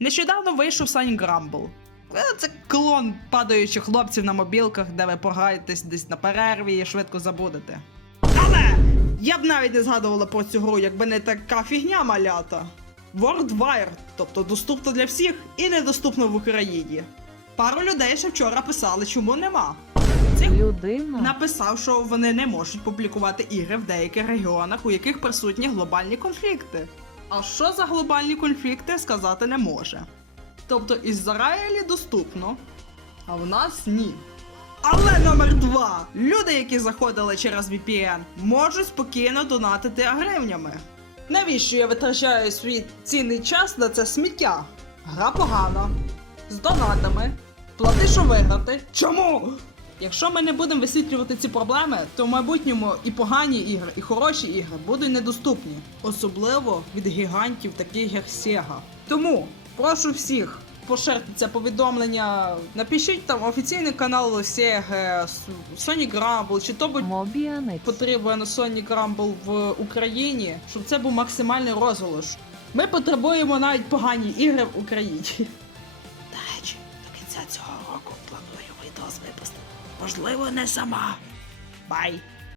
Нещодавно вийшов Sunny Grumble. Е, Це клон падаючих хлопців на мобілках, де ви пограєтесь десь на перерві і швидко забудете. Але я б навіть не згадувала про цю гру, якби не така фігня малята. WorldWire, тобто доступно для всіх і недоступно в Україні. Пару людей ще вчора писали, чому нема. Цих Людина. написав, що вони не можуть публікувати ігри в деяких регіонах, у яких присутні глобальні конфлікти. А що за глобальні конфлікти сказати не може. Тобто Ізраїлі доступно, а в нас ні. Але номер два. Люди, які заходили через VPN, можуть спокійно донатити гривнями. Навіщо я витрачаю свій цінний час на це сміття? Гра погана. З донатами. Плати, що виграти. Чому? Якщо ми не будемо висвітлювати ці проблеми, то в майбутньому і погані ігри, і хороші ігри будуть недоступні, особливо від гігантів, таких як Sega. Тому прошу всіх поширити це повідомлення. Напишіть там офіційний канал Sega, Sonic Rumble, чи то будь потрібен Sonic Rumble в Україні, щоб це був максимальний розголос. Ми потребуємо навіть погані ігри в Україні. До речі, до кінця цього року планую відео випустити. Можливо, не сама. Бай!